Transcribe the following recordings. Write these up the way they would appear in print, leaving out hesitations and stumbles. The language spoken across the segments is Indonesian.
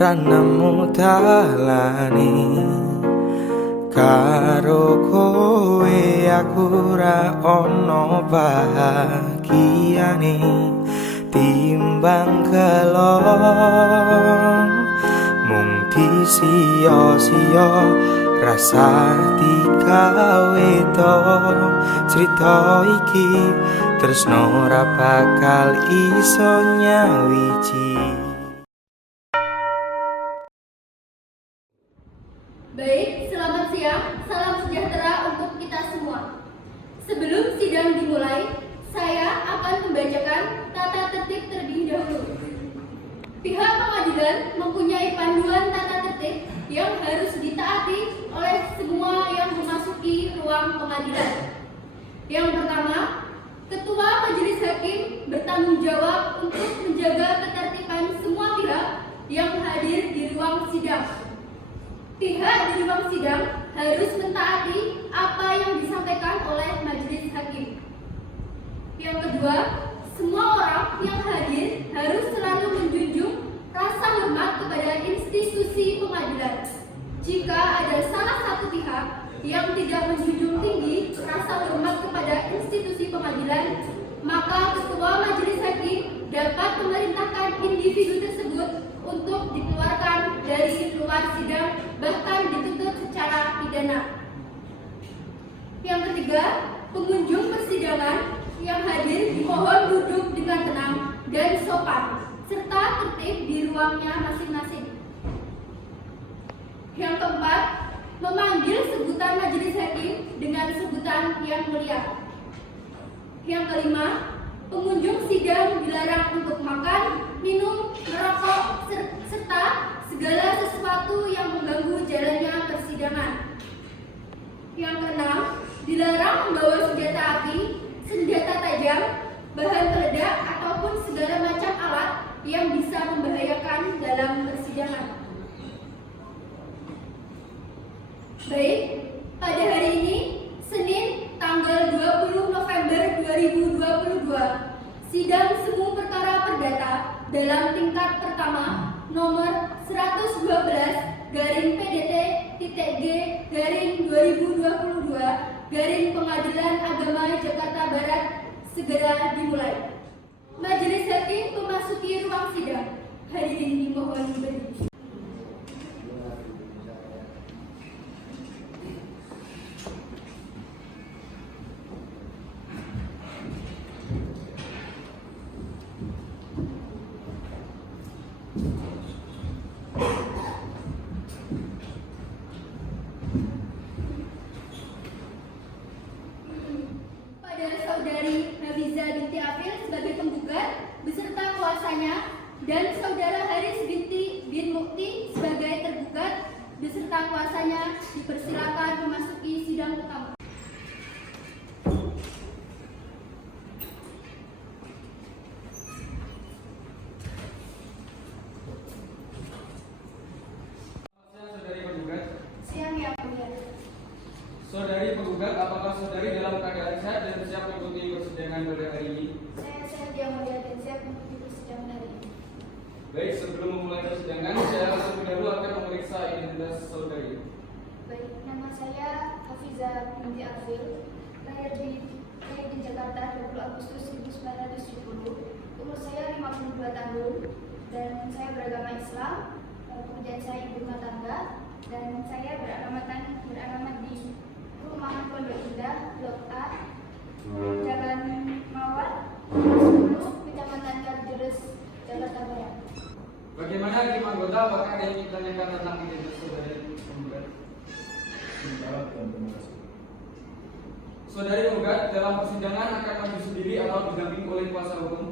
ranemu dalani. Karo kowe aku ra ono bahagiane timbang kelong mung disia-sia rasa digawe to cerita iki tresno ora bakal iso nyawiji. Baik, selamat siang, salam sejahtera untuk kita semua. Sebelum sidang dimulai, saya akan membacakan tata tertib terlebih dahulu. Pihak pengadilan mempunyai panduan tata tertib yang harus ditaati oleh semua yang memasuki ruang pengadilan. Yang pertama, Ketua Majelis Hakim bertanggung jawab untuk menjaga ketertiban semua pihak yang hadir di ruang sidang. Pihak di ruang sidang harus mentaati apa yang disampaikan oleh Majelis Hakim. Yang kedua, semua orang yang hadir harus selalu menjunjung rasa hormat kepada institusi pengadilan. Jika ada salah satu pihak yang tidak menjunjung tinggi rasa hormat kepada institusi pengadilan, maka Ketua Majelis Hakim dapat memerintahkan individu tersebut untuk dikeluarkan dari luar sidang, bahkan dituntut secara pidana. Yang ketiga, pengunjung persidangan yang hadir dimohon duduk dengan tenang dan sopan, serta tertib di ruangnya masing-masing. Yang keempat, memanggil sebutan Majelis Hakim dengan sebutan yang mulia. Yang kelima, pengunjung sidang dilarang untuk makan, minum, merokok, serta segala sesuatu yang mengganggu jalannya persidangan. Yang keenam, dilarang membawa senjata api, senjata tajam, bahan peledak, ataupun segala macam alat yang bisa membahayakan dalam persidangan. Baik, pada hari ini, Senin, tanggal 20 November 2022, sidang semu perkara perdata dalam tingkat pertama nomor 112/PDT-G/2022 Pengadilan Agama Jakarta Barat segera dimulai. Majelis Hakim memasuki ruang sidang. Hadirin dimohon berdiri. Saudari Nabiza binti Afil sebagai penggugat beserta kuasanya dan Saudara Haris bin Mukti sebagai tergugat beserta kuasanya dipersilakan memasuki sidang utama. Saudari penggugat. Siang ya, mulia. Saudari penggugat, apakah saudari dalam keadaan sehat dan siap mengikuti persidangan pada hari ini? Saya sehat yang mulia dan siap mengikuti persidangan hari ini. Baik, sebelum memulai persidangan, saya terlebih dahulu akan memeriksa identitas saudari. Baik, nama saya Hafiza binti Afil, lahir di Jakarta 20 Agustus 1970. Umur saya 52 tahun dan saya beragama Islam. Kemudian saya ibu rumah tangga dan saya beralamat di Perumahan Pondok Indah, Blok A, Jalan Mawar, 10, Kecamatan Kalideres, Jakarta Barat. Bagaimana hakim anggota, apakah ada yang ingin ditanyakan tentang identitas saudari penggugat? Saudari penggugat, dalam persidangan akan maju sendiri atau didampingi oleh kuasa hukum?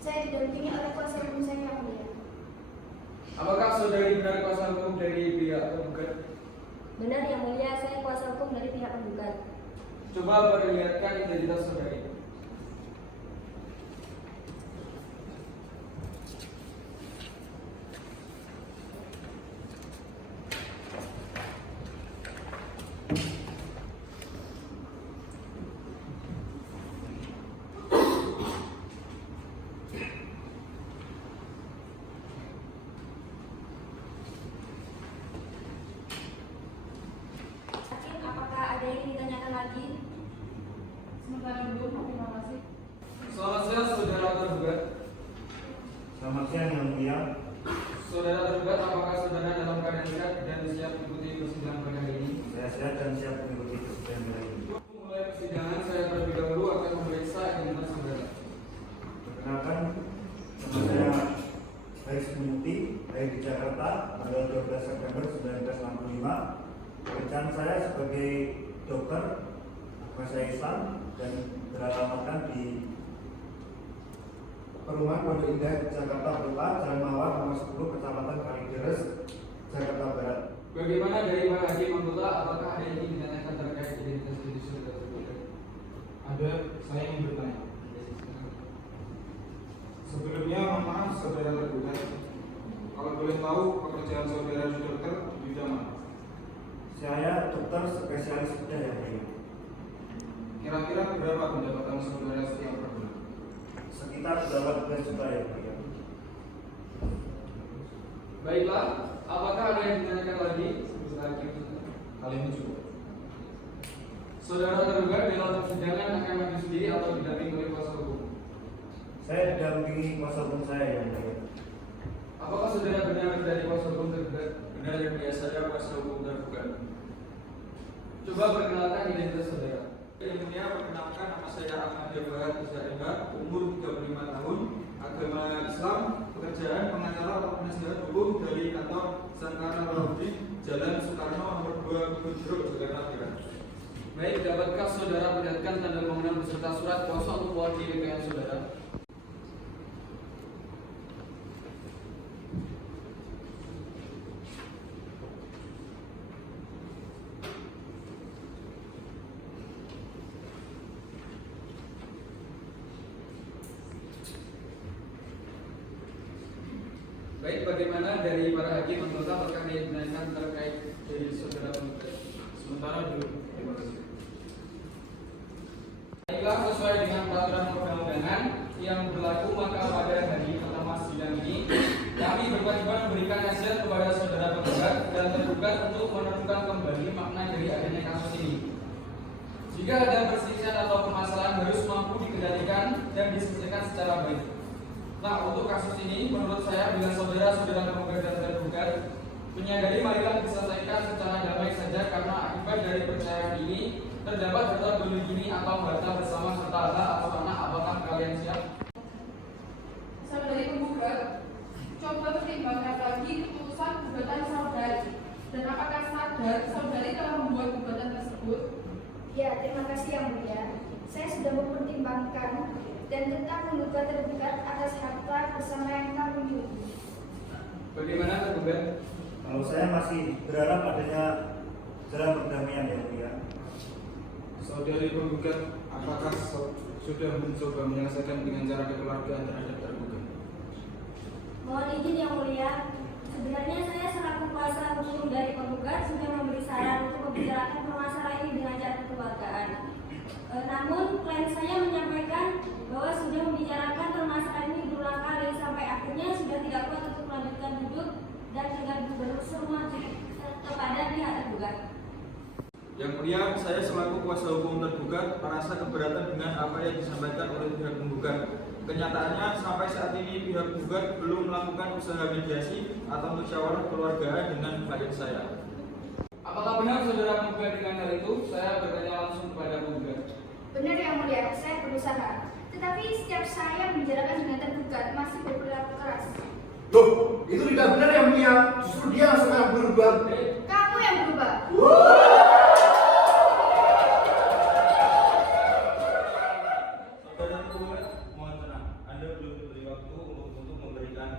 Saya didampingi oleh kuasa hukum saya yang mulia. Apakah saudari benar kuasa hukum dari pihak penggugat? Benar yang mulia, saya kuasa hukum dari pihak penggugat. Coba perlihatkan identitas saudari. Terima kasih. Selamat siang saudara tergugat. Selamat siang Yang Mulia. Saudara tergugat, apakah saudara dalam keadaan sehat dan siap mengikuti persidangan pada hari ini? Saya sehat dan siap mengikuti persidangan hari ini. Mulai persidangan, saya terlebih dahulu akan memeriksa identitas saudara. Perkenalkan, nama saya Haris Mukti, lahir di Jakarta tanggal 12 September 1965. Pekerjaan saya sebagai dokter, bahasa Islam, dan beralamatkan di Perumahan Pondok Indah, Jakarta Pusat, Jalan Mawar, nomor 10, Kecamatan Kalideres, Jakarta Barat. Bagaimana dari Pak Hakim anggota, apakah ada yang ingin ditanyakan terkait identitas diri saudara tergugat? Ada, saya ingin bertanya. Sebelumnya, mohon maaf saudara tergugat. Kalau boleh tahu pekerjaan saudara di dokter di bidang mana? Saya dokter spesialis bedah yang mulia. Kira-kira berapa pendapatan saudara setiap per bulan? Sekitar 18 juta yang mulia. Baiklah, apakah ada yang ditanyakan lagi? Kali ini cukup. Saudara tergugat dalam persidangan akan maju sendiri atau didampingi oleh kuasa hukum? Saya didampingi kuasa hukum saya yang mulia. Apakah saudara benar dari kuasa hukum tergugat? Benar dan biasanya kuasa hukum tergugat. Coba perkenalkan identitas saudara. Yang mulia, perkenalkan, nama saya Ahmad Jabbar Izzaimba, umur 35 tahun, agama Islam, pekerjaan pengacara atau penasihat hukum dari kantor Sangkara Laundry, Jalan Soekarno, nomor 2, Kebun Jeruk, Jakarta Barat. Baik, dapatkah saudara perlihatkan tanda bangunan beserta surat kuasa untuk mewakili klien saudara? Baik, bagaimana dari para hakim anggota, apakah ada yang ditanyakan terkait dari saudara penuntut? Sementara dulu, terima kasih. Baiklah, sesuai dengan peraturan perundang-undangan yang berlaku, maka pada hari pertama sidang ini kami berkewajiban memberikan nasihat kepada saudara penggugat dan tergugat untuk menentukan kembali makna dari adanya kasus ini. Jika ada perselisihan atau permasalahan harus mampu dikendalikan dan diselesaikan secara baik. Nah, untuk kasus ini, menurut saya, bila saudara-saudara penggugat dan tergugat menyadari, marilah diselesaikan secara damai saja, karena akibat dari perceraian ini terdapat harta berligini atau harta bersama serta hak atau anak. Apakah kalian siap? Saudari penggugat, coba pertimbangkan lagi keputusan gugatan saudari. Dan apakah sadar saudari telah membuat gugatan tersebut? Ya, terima kasih Yang Mulia. Saya sudah mempertimbangkan dan tetap menggugat tergugat atas harta bersama yang kami miliki. Bagaimana tergugat? Kalau saya masih berharap adanya jalan perdamaian yang mulia. Saudari penggugat, apakah sudah mencoba menyelesaikan dengan cara kekeluargaan terhadap tergugat? Mohon izin Yang Mulia. Sebenarnya saya selaku kuasa hukum dari penggugat sudah memberi saran untuk membicarakan permasalahan ini dengan cara kekeluargaan. Namun klien saya menyampaikan bahwa sudah membicarakan permasalahan ini berulang kali sampai akhirnya sudah tidak kuat untuk melanjutkan hidup dan dengan berseru kepada pihak tergugat. Yang mulia, saya selaku kuasa hukum tergugat merasa keberatan dengan apa yang disampaikan oleh pihak penggugat. Kenyataannya, sampai saat ini pihak penggugat belum melakukan usaha mediasi atau musyawarah keluargaan dengan klien saya. Apakah benar saudara penggugat dengan hal itu? Saya bertanya langsung kepada penggugat. Benar Yang Mulia, saya berusaha. Tetapi setiap saya membicarakan dengan tergugat masih berperilaku keras. Loh, itu tidak benar Yang Mulia. Justru dia yang sekarang berubah. Kamu yang berubah. Saudara penggugat, mohon tenang. Anda belum diberi waktu untuk memberikan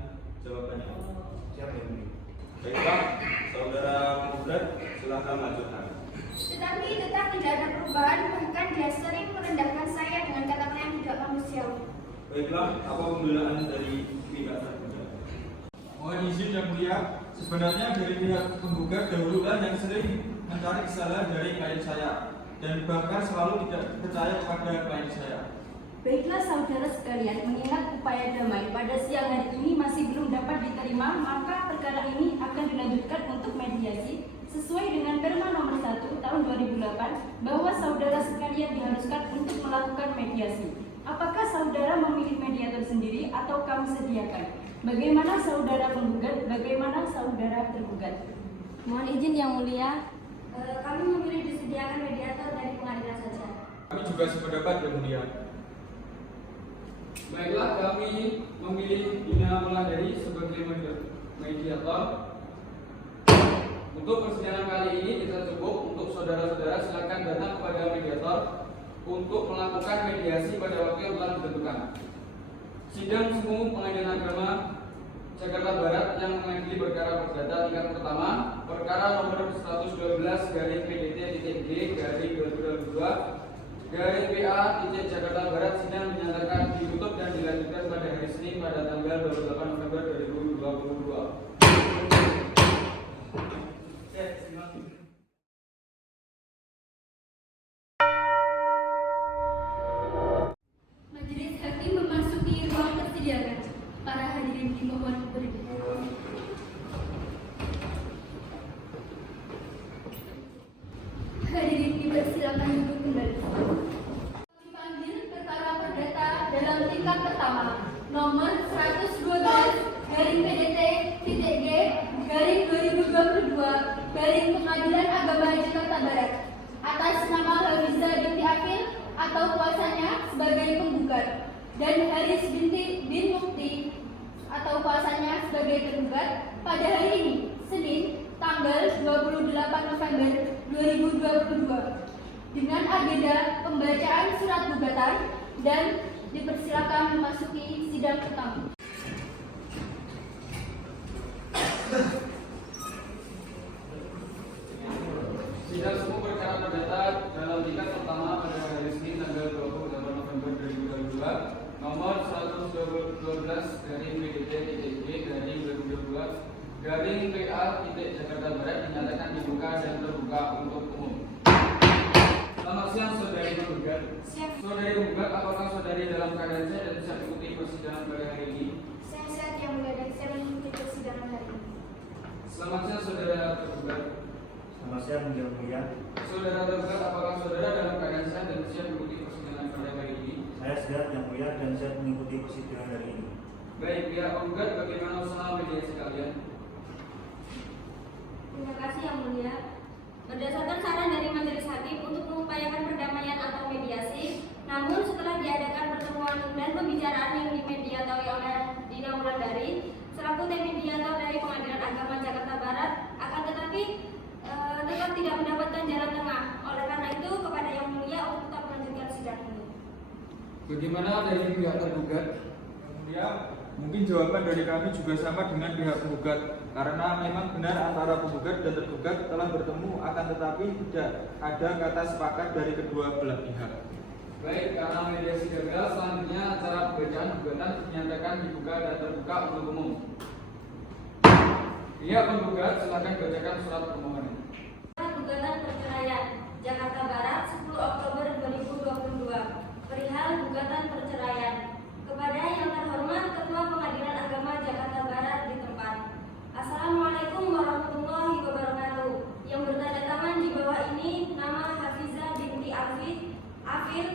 jawabannya. Siap yang mulia. Baiklah, saudara penggugat, silakan lanjutkan. Tetapi tetap tidak ada perubahan, bahkan dia sering merendahkan saya dengan kata-kata yang tidak manusiawi. Baiklah, apa pembelaan dari pihak tergugat? Mohon izin Yang Mulia, sebenarnya dari pihak penggugat dahululah yang sering mencari kesalahan dari klien saya dan bahkan selalu tidak percaya kepada klien saya. Baiklah saudara sekalian, mengingat upaya damai pada siang hari ini masih belum dapat diterima, maka perkara ini akan dilanjutkan untuk mediasi sesuai dengan Perma nomor 1 tahun 2008 bahwa saudara sekalian diharuskan untuk melakukan mediasi. Apakah saudara memilih mediator sendiri atau kami sediakan? Bagaimana saudara penggugat? Bagaimana saudara tergugat? Mohon izin Yang Mulia. Kami memilih disediakan mediator dari pengadilan saja. Kami juga sependapat Yang Mulia. Baiklah, kami memilih Dina Wulandari sebagai mediator. Untuk persidangan kali ini kita cukup. Untuk saudara-saudara silakan datang kepada mediator untuk melakukan mediasi pada waktu yang telah ditentukan. Sidang Umum Pengadilan Agama Jakarta Barat yang mengadili perkara perdata tingkat pertama, perkara nomor 112/PDT-DG/2022 Jakarta Barat sidang dinyatakan ditutup dan dilanjutkan pada hari Senin pada tanggal 28 November 2022. Majelis Hakim memasuki ruang persidangan. Para hadirin dimohon berdiri. Hadirin dipersilakan duduk kembali. Dipanggil perkara perdata dalam tingkat pertama nomor 112/PDT-G/2022 Pengadilan Agama Jakarta Barat atas nama Hafiza binti Afil atau kuasanya sebagai penggugat dan Haris bin Mukti atau kuasanya sebagai tergugat pada hari ini, Senin, tanggal 28 November 2022 dengan agenda pembacaan surat gugatan dan dipersilakan memasuki sidang pertama. Sidang Umum perkara perdata dalam tingkat pertama pada hari Senin tanggal 28 November 2022 nomor 112/PDT-DG/2022 Jakarta Barat dinyatakan dibuka dan terbuka untuk umum. Selamat siang saudari penggugat. Saudari penggugat, apakah saudari dalam keadaan sehat dan bisa mengikuti persidangan pada hari ini? Saya sehat Yang Mulia dan saya mengikuti persidangan hari ini. Selamat siang saudara tergugat. Selamat siang Yang Mulia. Saudara tergugat, apakah saudara dalam keadaan sehat dan siap mengikuti persidangan pada hari ini? Saya sehat Yang Mulia dan siap mengikuti persidangan hari ini. Baik, pihak penggugat, bagaimana usaha mediasi kalian? Terima kasih Yang Mulia. Berdasarkan saran dari Majelis Hakim untuk mengupayakan perdamaian atau mediasi, namun setelah diadakan pertemuan dan pembicaraan yang dimediatori oleh Dina Wulandari selaku tim mediator dari Pengadilan Agama Jakarta Barat, akan tetapi tetap tidak mendapatkan jalan tengah. Oleh karena itu, kepada Yang Mulia untuk tetap melanjutkan sidang ini. Bagaimana dari pihak tergugat? Ya, mungkin jawaban dari kami juga sama dengan pihak penggugat, karena memang benar antara penggugat dan tergugat telah bertemu, akan tetapi tidak ada kata sepakat dari kedua belah pihak. Baik, karena mediasi gagal, selanjutnya acara pembacaan gugatan dinyatakan dibuka dan terbuka untuk umum. Pihak penggugat silakan bacakan surat permohonan. Surat gugatan perceraian Jakarta Barat 10 Oktober 2022 perihal gugatan perceraian. Kepada yang terhormat Ketua Pengadilan Agama Jakarta Barat di tempat. Assalamualaikum warahmatullahi wabarakatuh. Yang bertanda tangan di bawah ini nama Hafiza binti Afil,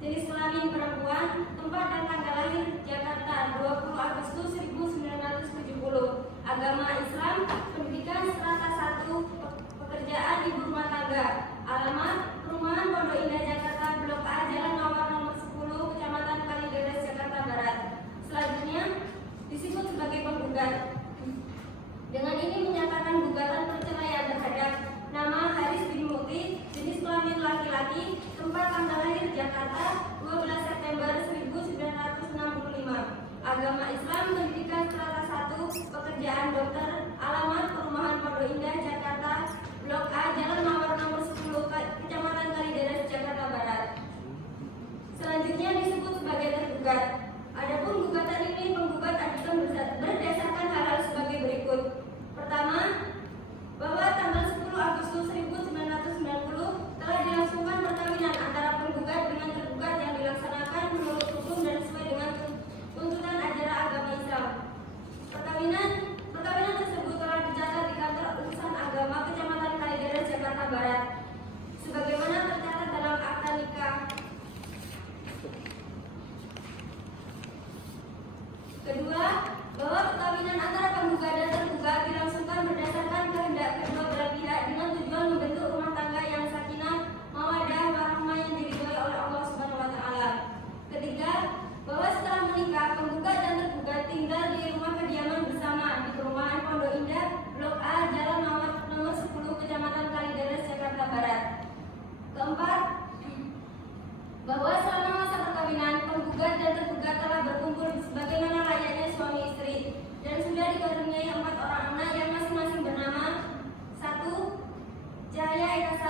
jenis kelamin perempuan, tempat dan tanggal lahir Jakarta 20 Agustus 1970, agama Islam, pendidikan strata 1, pekerjaan ibu rumah tangga, alamat Perumahan Pondok Indah Jakarta, Blok A, Jalan Mawar nomor 10, Kecamatan Kalideres, Jakarta Barat. Selanjutnya disebut sebagai penggugat. Dengan ini menyatakan gugatan perceraian terhadap nama Haris bin Mukti, jenis kelamin laki-laki, tempat tanggal lahir Jakarta 12 September 1965, agama Islam, pendidikan strata 1, pekerjaan dokter,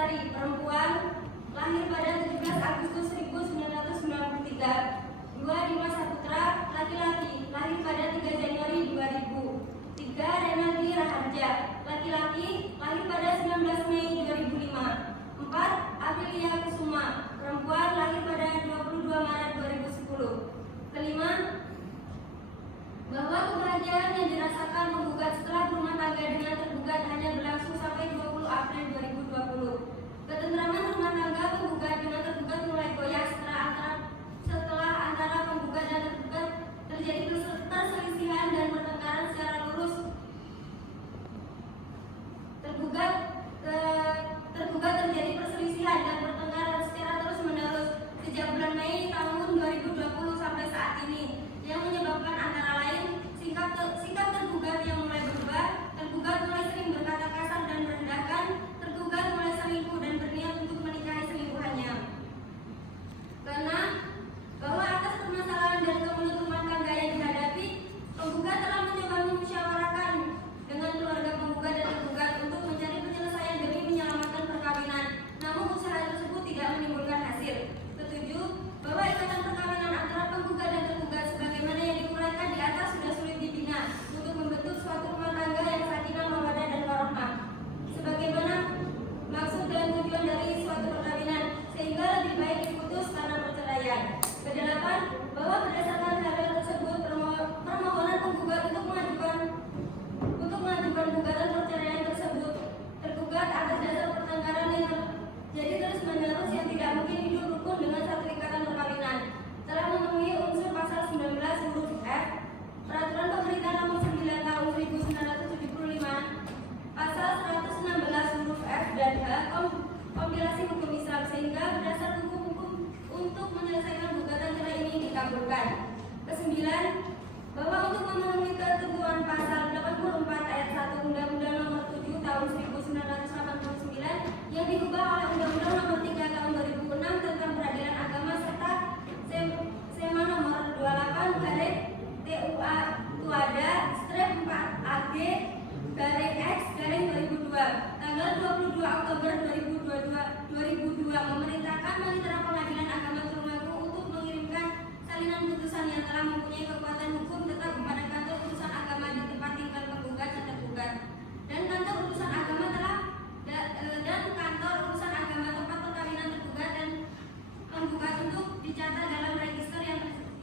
Sari, perempuan, lahir pada 17 Agustus 1993. 2. Dimas Saputra, laki-laki, lahir pada 3 Januari 2000. 3. Renaldi Raharja, laki-laki, lahir pada 19 Mei 2005. 4. Aprilia Kusuma, perempuan, lahir pada 22 Maret 2010. Kelima, bahwa kebahagiaan yang dirasakan penggugat setelah berumah tangga dengan tergugat hanya berlangsung sampai 20 April 2020. Ketentraman rumah tangga penggugat dengan tergugat mulai goyah setelah antara penggugat dan tergugat terjadi perselisihan dan pertengkaran secara lurus. Tergugat terjadi perselisihan dan pertengkaran secara terus-menerus sejak bulan Mei tahun 2020 sampai saat ini, yang menyebabkan antara lain sikap tergugat yang mulai berubah. Tergugat mulai sering berkata kasar dan merendahkan. Tergugat mulai selingkuh dan berniat untuk menikahi selingkuhannya. Karena bahwa atas permasalahan dan kemenutupan tangga yang dihadapi, penggugat telah mencoba memusyawarahkan dengan keluarga penggugat dan tergugat untuk mencari penyelesaian demi menyelamatkan perkawinan. Namun usaha tersebut tidak menimbulkan hasil. Ketujuh, bahwa ikatan perkawinan antara penggugat dan tergugat sebagaimana yang diuraikan di atas sudah sulit dibina untuk membentuk suatu rumah tangga yang sakinah, mawaddah dan warahmah sebagaimana maksud dan tujuan dari suatu perkawinan, sehingga lebih baik diputus karena perceraian. Kedelapan, bahwa berdasarkan hal tersebut permohonan penggugat untuk mengajukan gugatan perceraian tersebut, tergugat atas dasar pertengkaran yang terjadi terus-menerus yang tidak mungkin hidup rukun dengan satu ikatan perkawinan, telah memenuhi unsur pasal 19 huruf F Peraturan Pemerintah Nomor 9 Tahun 1975, pasal 116 huruf F dan H Kompilasi Hukum Islam, sehingga berdasar hukum untuk menyelesaikan gugatan cerai ini dikabulkan. Kesembilan, bahwa untuk memenuhi ketentuan pasal 84 ayat 1 Undang-Undang Nomor 7 Tahun 1989 yang diubah oleh Undang-Undang Nomor 3 Tahun 2006 tentang Peradilan Agama serta SEMA Nomor 28 garis TUA Tuada strip 4 AG garis X garis 2002 tanggal 22 Oktober 2002 memerintahkan Panitera Pengadilan Agama Tulungagung untuk mengirimkan salinan putusan yang telah mempunyai kekuatan hukum tetap kepada kantor urusan agama di tempat tinggal penggugat dan tergugat, dan kantor urusan agama tempat perkawinan tergugat dan penggugat untuk dicatat dalam register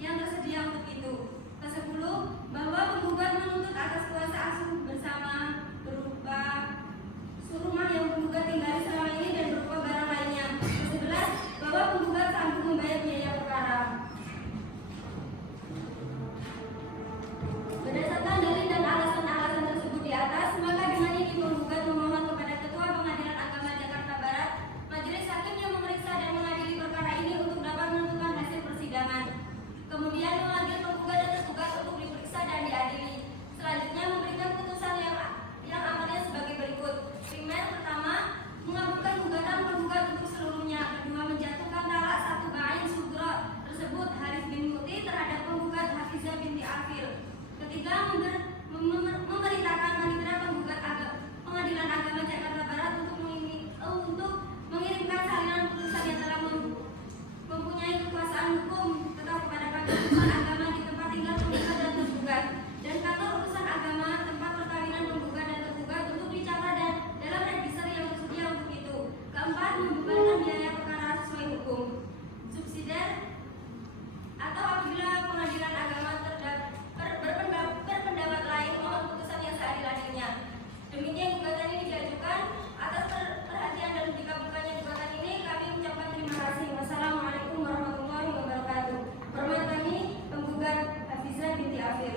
yang tersedia untuk itu. Ke-10, bahwa penggugat menuntut atas kuasa asuh bersama berupa surumah yang penggugat tinggali selama ini dan berupa barang lainnya. Ke-11, bahwa penggugat sanggup membayar biaya perkara. Berdasarkan dalil dan alasan-alasan tersebut di atas, maka dengan ini penggugat memohon kepada Ketua Pengadilan Agama Jakarta Barat, Majelis Hakim yang memeriksa dan mengadili perkara ini untuk dapat menentukan hasil persidangan. Kemudian memanggil penggugat dan tergugat untuk diperiksa dan diadili. Selanjutnya memberikan putusan yang amalnya sebagai berikut. Primer, pertama, mengabulkan gugatan penggugat untuk seluruhnya. Kedua, menjatuhkan talak satu bain sugro tersebut Haris bin Muti terhadap penggugat Hafizah binti Afil. Ketiga, memerintahkan Panitera Penggugat Pengadilan Agama Jakarta Barat untuk mengirimkan salinan putusan yang telah mempunyai kekuasaan hukum tetap kepada kantor urusan agama di tempat tinggal penggugat dan tergugat, dan kantor urusan agama tempat perkawinan penggugat dan tergugat untuk dicatat dalam register yang tersedia untuk itu. Keempat, membebankan biaya perkara sesuai hukum. Subsidiar atau apabila pengadilan agama berpendapat lain mohon putusan yang seadil-adilnya. Demikian gugatan ini diajukan. Atas perhatian dan dikabulkannya gugatan ini kami ucapkan terima kasih. Wassalamualaikum warahmatullahi wabarakatuh. Hormat kami penggugat Hafizah binti Afil.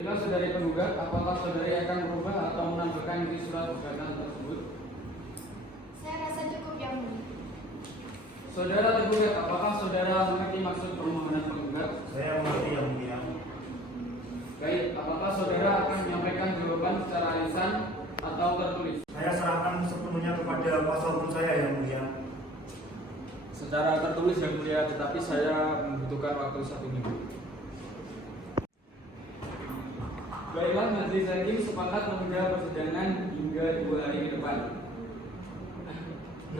Bila saudari penggugat, apakah saudari akan merubah atau menambahkan isi surat gugatan tersebut? Saya rasa cukup yang mulia. Saudara tergugat, apakah saudara mengerti maksud permohonan penggugat? Saya mengerti yang mulia. Baik, apakah saudara akan menyampaikan jawaban secara lisan atau tertulis? Saya serahkan sepenuhnya kepada kuasa hukum saya yang mulia. Secara tertulis yang mulia, tetapi saya membutuhkan waktu 1 minggu. Baiklah, Majelis Hakim sepakat menunda persidangan hingga 2 hari ke depan.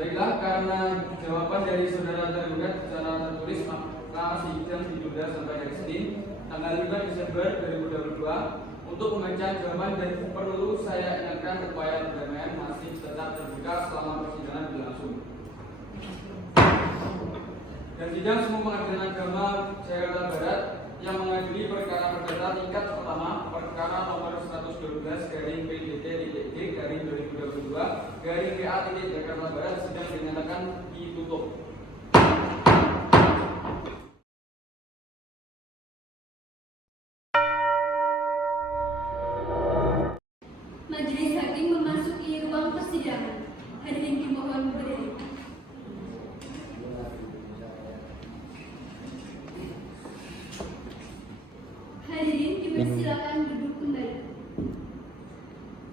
Baiklah, karena jawaban dari saudara tergugat secara tertulis maka sidang ditunda sampai hari Senin tanggal 5 Desember 2022. Untuk pembacaan jawaban dan perlu saya ingatkan upaya perdamaian masih tetap terbuka selama persidangan berlangsung. Dan sidang semua pengadilan agama Jakarta Barat yang mengadili perkara perdata tingkat pertama perkara nomor 112 garing PDT garing 2022 garing PA Jakarta Barat sidang dinyatakan ditutup. Majelis Hakim memasuki ruang persidangan. Hadirin dimohon berdiri. Hadirin dipersilakan duduk kembali.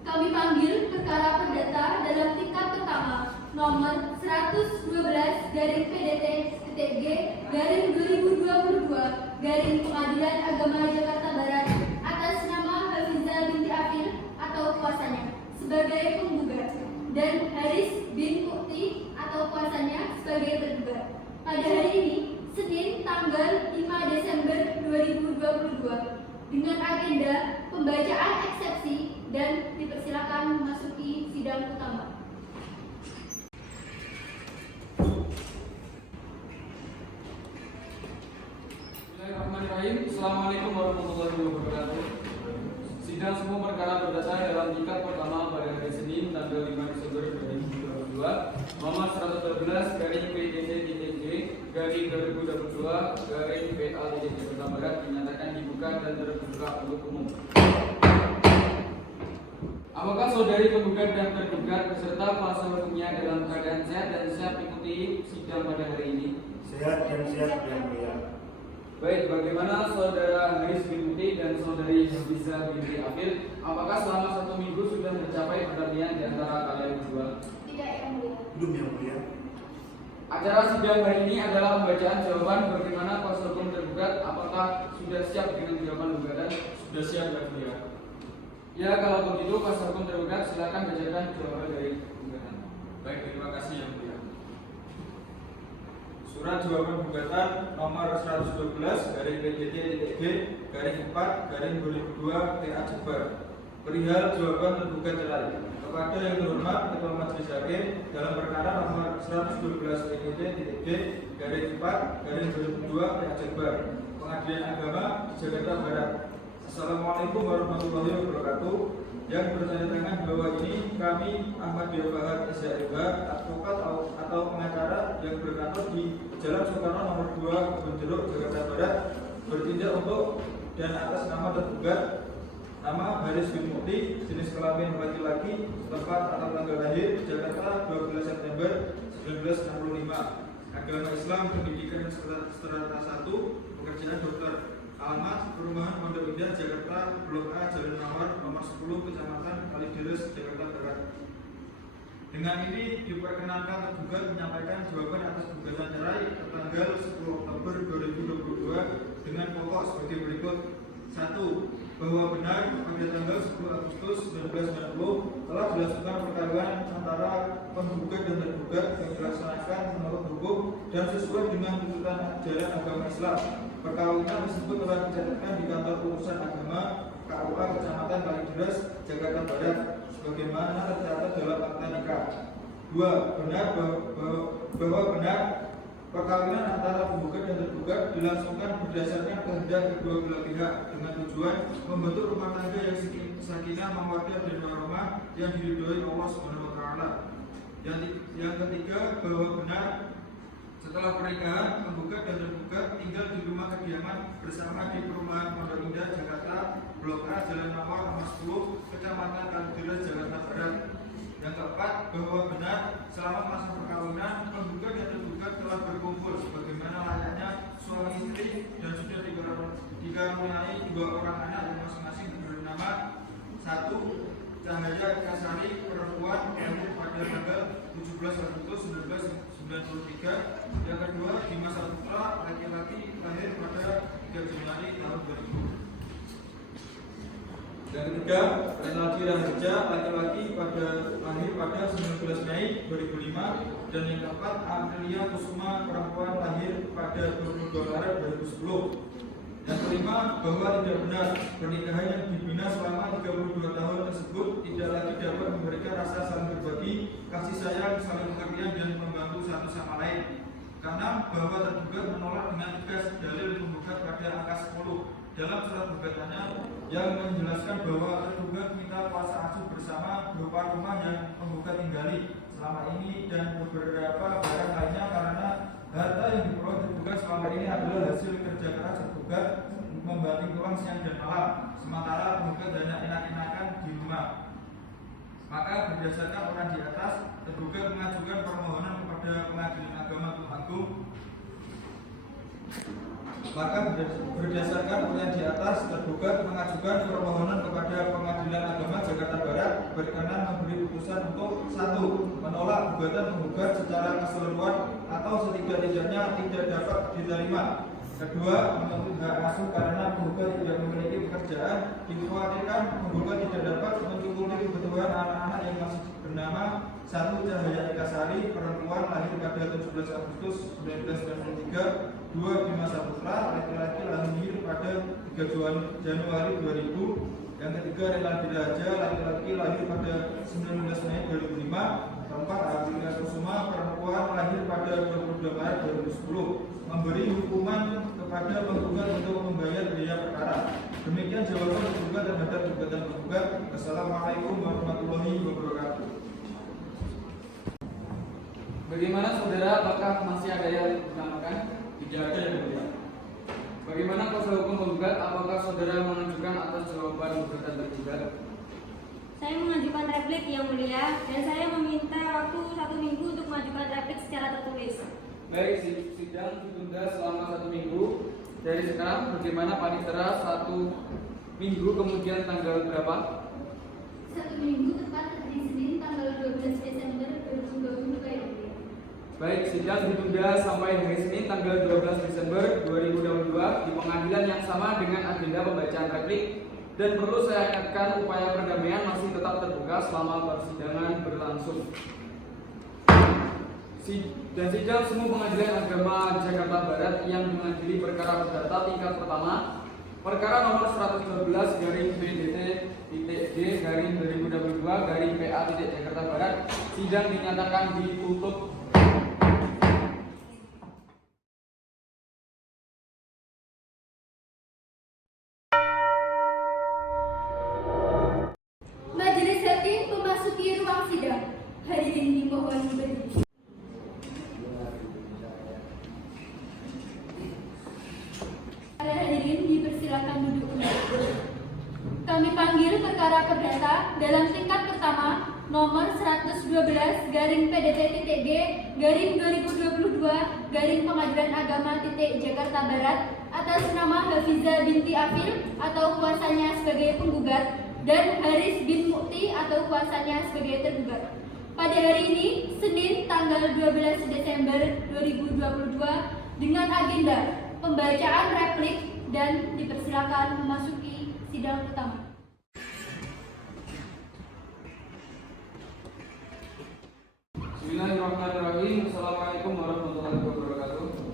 Kami panggil perkara perdata dalam tingkat pertama nomor 112 garing PDT-G garing 2022 garing Pengadilan Agama Jakarta Barat atas nama Hafizah binti Afil atau kuasanya sebagai penggugat dan Haris bin Mukti atau kuasanya sebagai tergugat. Pada hari ini, Senin tanggal 5 Desember 2022 dengan agenda pembacaan eksepsi dan dipersilakan memasuki sidang utama. Bismillahirrahmanirrahim. Assalamualaikum warahmatullahi wabarakatuh. Sidang semua perkara perdata dalam tingkat pertama pada hari Senin tanggal 5 Desember 2022 nomor 112 garing PDT-G garing 2022 garing PA Jakarta Barat dinyatakan dibuka dan terbuka untuk umum. Apakah saudari penggugat dan tergugat beserta kuasa hukumnya dalam keadaan sehat dan siap mengikuti sidang pada hari ini? Sehat dan siap yang mulia. Baik, bagaimana saudara Haris bin Mukti dan saudari Hafizah binti Afil? Apakah selama 1 minggu sudah mencapai pertandingan di antara kalian berdua? Tidak, yang mulia. Belum yang mulia. Acara sidang hari ini adalah pembacaan jawaban bagaimana kuasa hukum tergugat. Apakah sudah siap dengan jawaban gugatan? Sudah siap ya mulia. Ya, kalau begitu kuasa hukum tergugat silakan bacakan jawaban dari gugatan. Baik, terima kasih yang mulia. Surat jawaban gugatan nomor 112 garing PDT-G garing 4 garing 2002 PA Jember perihal jawaban tergugat cerai kepada yang terhormat Ketua Majelis Hakim dalam perkara nomor 112 PDT-G garing 4 garing 2002 PA Jember Pengadilan Agama Jakarta Barat. Assalamualaikum warahmatullahi wabarakatuh. Yang bertanya bahwa ini kami Ahmad Bahar SHMH, advokat atau pengacara yang berkantor di Jalan Soekarno nomor 2 Kebun Jeruk Jakarta Barat bertindak untuk dan atas nama tergugat nama Haris bin Mukti, jenis kelamin laki-laki, tempat atau tanggal lahir Jakarta 12 September 1965, agama Islam, pendidikan strata 1, pekerjaan dokter. Alamat Perumahan Pondok Indah, Jakarta, Blok A, Jalan Mawar, nomor 10, Kecamatan Kalideres, Jakarta Barat. Dengan ini diperkenankan tergugat menyampaikan jawaban atas gugatan cerai tertanggal 10 Oktober 2022 dengan pokok sebagai berikut. 1. Bahwa benar pada tanggal 10 Agustus 1990 telah dilakukan perkawinan antara penggugat dan tergugat yang dilaksanakan menurut hukum dan sesuai dengan tuntutan ajaran agama Islam. Perkawinan tersebut telah dicatatkan di kantor urusan agama KUA Kecamatan Kalideres, Jakarta Barat sebagaimana tercatat dalam akta nikah. 2. Benar bahwa benar perkawinan antara penggugat dan tergugat dilangsungkan berdasarkan kehendak kedua belah pihak dengan tujuan membentuk rumah tangga yang sakinah, mawaddah dan warahmah yang diridhoi Allah Subhanahu wa taala. Yang ketiga, bahwa benar setelah pernikahan penggugat dan tergugat tinggal di rumah kediaman bersama di Perumahan Pondok Indah, Jakarta, Blok A, Jalan Mawar, nomor 10, Kecamatan Kalideres, Jakarta Barat. Yang keempat, bahwa benar selama masa perkawinan penggugat dan tergugat telah berkumpul sebagaimana layaknya suami istri dan sudah dikaruniai 2 orang anak yang masing-masing diberi nama. 1. Cahaya Kasari, perempuan, lahir pada tanggal 17 Agustus 1993. Yang kedua, Dimas Saputra, laki-laki, lahir pada 3 Januari tahun 2000. Yang ketiga, Renaldi Raharja, laki-laki lahir pada 19 Mei 2005. Dan yang keempat, Amelia Kusuma, perempuan lahir pada 22 Maret 2010. Yang kelima, bahwa tidak benar pernikahan yang dibina selama 32 tahun tersebut tidak lagi dapat memberikan rasa saling berbagi, kasih sayang, saling pengertian, dan membantu satu sama lain. Karena bahwa tergugat menolak dengan tegas dalil penggugat pada angka 10 dalam surat gugatannya yang menjelaskan bahwa tergugat minta kuasa asuh bersama berupa rumah yang penggugat tinggali selama ini dan beberapa barang lainnya, karena harta yang diperoleh tergugat selama ini adalah hasil kerja keras tergugat membanting tulang siang dan malam, sementara penggugat hanya enak-enakan di rumah. Maka berdasarkan uraian di atas, tergugat mengajukan permohonan kepada Pengadilan Agama Tulungagung. Maka berdasarkan uraian di atas, tergugat mengajukan permohonan kepada Pengadilan Agama Jakarta Barat berkenan memberi putusan untuk 1. Menolak gugatan penggugat secara keseluruhan atau setidak-tidaknya tidak dapat diterima. 2. Menuntut hak asuh karena penggugat tidak memiliki pekerjaan, dikhawatirkan penggugat tidak dapat mencukupi kebutuhan anak-anak yang masih bernama 1. Cahaya Nikasari, perempuan lahir pada 17 Agustus 1993. 2. Bima Saputra, laki-laki lahir pada 3 Januari 2000. Yang ketiga, Renaldi Raharja, laki-laki lahir pada 19 Mei 2005. 4. Amelia Kusuma, perempuan lahir pada 22 Maret 2010. Memberi hukuman kepada penggugat untuk membayar biaya perkara. Demikian jawaban penggugat terhadap gugatan penggugat. Assalamualaikum warahmatullahi wabarakatuh. Bagaimana saudara, apakah masih ada yang menambahkan? Tidak ada yang mulia. Bagaimana kuasa hukum penggugat? Apakah saudara mengajukan atas jawaban gugatan tergugat? Saya mengajukan replik yang mulia dan saya meminta waktu 1 minggu untuk mengajukan replik secara tertulis. Baik, sidang ditunda selama 1 minggu. Dari sekarang, bagaimana panitera 1 minggu kemudian tanggal berapa? 1 minggu tepat hari Senin tanggal 12 Desember 2022 ya. Baik, sidang ditunda sampai hari Senin tanggal 12 Desember 2022 di pengadilan yang sama dengan agenda pembacaan replik. Dan perlu saya ingatkan, upaya perdamaian masih tetap terbuka selama persidangan berlangsung. Dan sidang semua Pengadilan Agama Jakarta Barat yang mengadili perkara perdata tingkat pertama, perkara nomor 112/BDT.D/2022/PA Jakarta Barat, sidang dinyatakan ditutup. Majelis Hakim memasuki ruang sidang. Hadirin dimohon berdiri. Para hadirin dipersilakan duduk kembali. Kami panggil perkara perdata dalam tingkat pertama nomor 112/GPDT.G/2022/Pengadilan Agama Jakarta Barat atas nama Hafiza binti Afil atau kuasanya sebagai penggugat dan Haris bin Mukti atau kuasanya sebagai tergugat. Pada hari ini, Senin tanggal 12 Desember 2022 dengan agenda pembacaan replik dan dipersilakan memasuki sidang utama. Bismillahirrahmanirrahim. Assalamualaikum warahmatullahi wabarakatuh.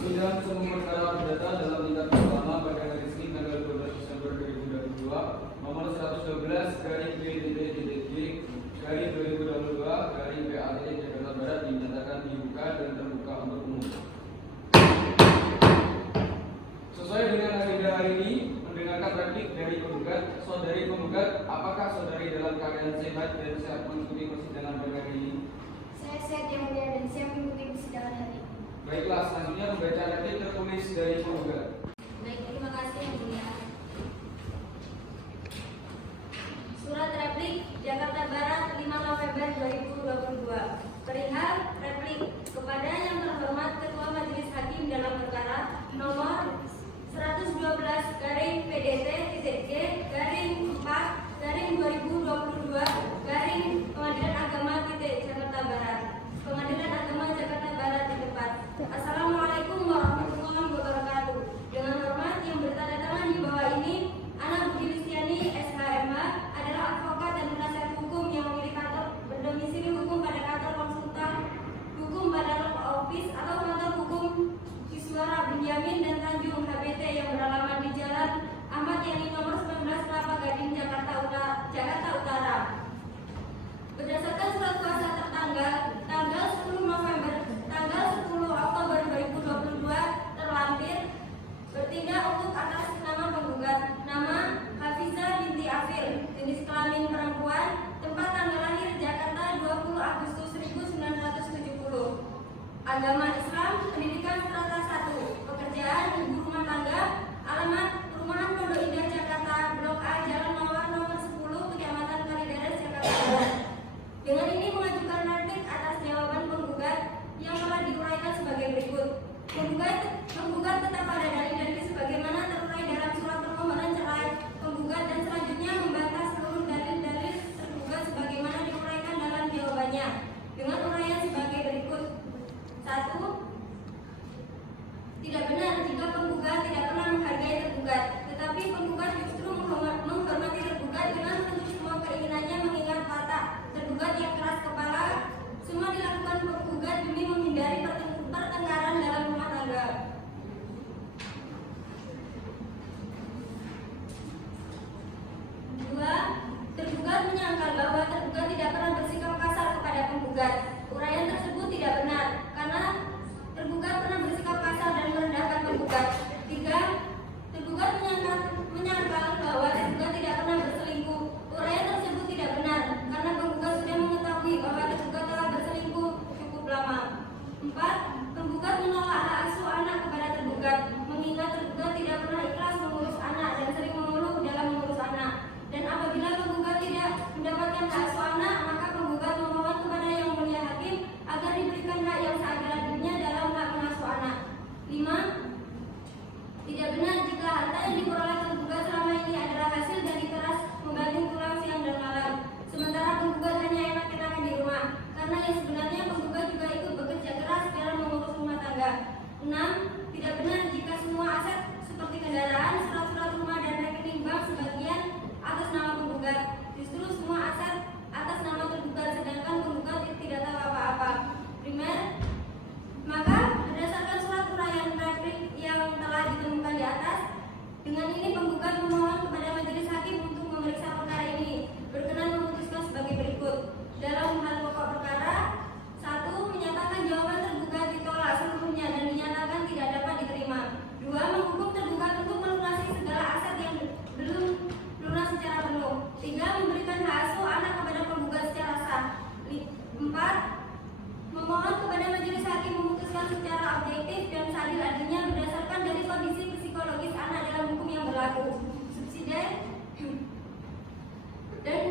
Sidang semua perkara perdata dalam tingkat pertama pada hari Senin tanggal 12 Desember 2022 nomor 112/GPDT.G/2022/PA Jakarta Barat dinyatakan dibuka dan terbuka untuk umum. Sesuai dengan agenda hari ini, mendengarkan replik dari penggugat. Saudari penggugat, apakah saudari dalam keadaan sehat dan siap mengikuti persidangan pada hari ini? Saya sehat yang mulia dan siap mengikuti persidangan hari ini. Baiklah, selanjutnya pembacaan replik tertulis dari penggugat. Baik, terima kasih yang mulia. Surat replik Jakarta Barat 5 November 2022. Perihal replik kepada yang terhormat Ketua Majelis Hakim dalam perkara nomor 112/GPDT/4/2022/Pengadilan Agama Jakarta Barat. Pengadilan Agama Jakarta Barat di tempat. Assalamualaikum warahmatullahi wabarakatuh. Dengan hormat yang bertanda tangan di bawah ini, Ana Budi Listiani, SH, agama Islam, pendidikan strata 1, pekerjaan ibu rumah tangga, alamat perumahan Pondok Indah Jakarta, Blok A, Jalan Mawar nomor 10, Kecamatan Kalideres, Jakarta Barat. Dengan ini mengajukan replik atas jawaban penggugat yang telah diuraikan sebagai berikut. Penggugat tetap pada dalil-dalil sebagaimana terurai dalam surat permohonan cerai penggugat dan selanjutnya membantah seluruh dalil-dalil tergugat sebagaimana diuraikan dalam jawabannya dengan uraian sebagai berikut. 1. Tidak benar jika penggugat tidak pernah menghargai tergugat, tetapi penggugat justru menghormati tergugat dengan menuntut semua keinginannya mengingat watak tergugat yang keras kepala. Semua dilakukan penggugat demi menghindari pertengkaran dalam rumah tangga. 2. Tergugat menyangkal bahwa tergugat tidak pernah bersikap kasar kepada penggugat. Uraian tersebut tidak benar karena tergugat pernah bersikap kasar dan merendahkan penggugat. 3. Tergugat menyangkal bahwa tergugat tidak pernah berselingkuh. Uraian tersebut tidak benar karena penggugat sudah mengetahui bahwa tergugat telah berselingkuh cukup lama. 4. Penggugat menolak hak asuh anak kepada tergugat, mengingat tergugat tidak pernah ikhlas mengurus anak dan sering mengeluh dalam mengurus anak. Dan apabila penggugat tidak mendapatkan hak asuh anak, maka penggugat memohon kepada Yang Mulia Hakim agar diberikan hak yang seadil-adilnya dalam hak mengasuh anak. 5. Tidak benar jika harta yang diperoleh tergugat selama ini adalah hasil dari keras membanting tulang siang dan malam, sementara penggugat hanya enak-enakan di rumah, karena yang sebenarnya penggugat juga ikut bekerja keras dalam mengurus rumah tangga. 6. Tidak benar jika semua aset seperti kendaraan, surat-surat rumah, dan rekening bank sebagian atas nama penggugat. Justru semua aset atas nama tergugat, sedangkan penggugat tidak tahu apa-apa. Primer. Maka berdasarkan surat uraian replik yang telah ditemukan di atas, dengan ini penggugat memohon kepada majelis hakim untuk memeriksa perkara ini, berkenan memutuskan sebagai berikut. Dalam hal pokok perkara, 1. Menyatakan jawaban tergugat ditolak seluruhnya dan dinyatakan tidak dapat diterima. 2. Menghukum tergugat untuk melunasi segala aset yang belum lunas secara penuh. 3. Memberikan hak asuh anak kepada penggugat secara sah. 4. Memohon kepada majelis hakim memutuskan secara objektif dan seadil-adilnya berdasarkan dari kondisi psikologis anak dalam hukum yang berlaku. Subsidi dan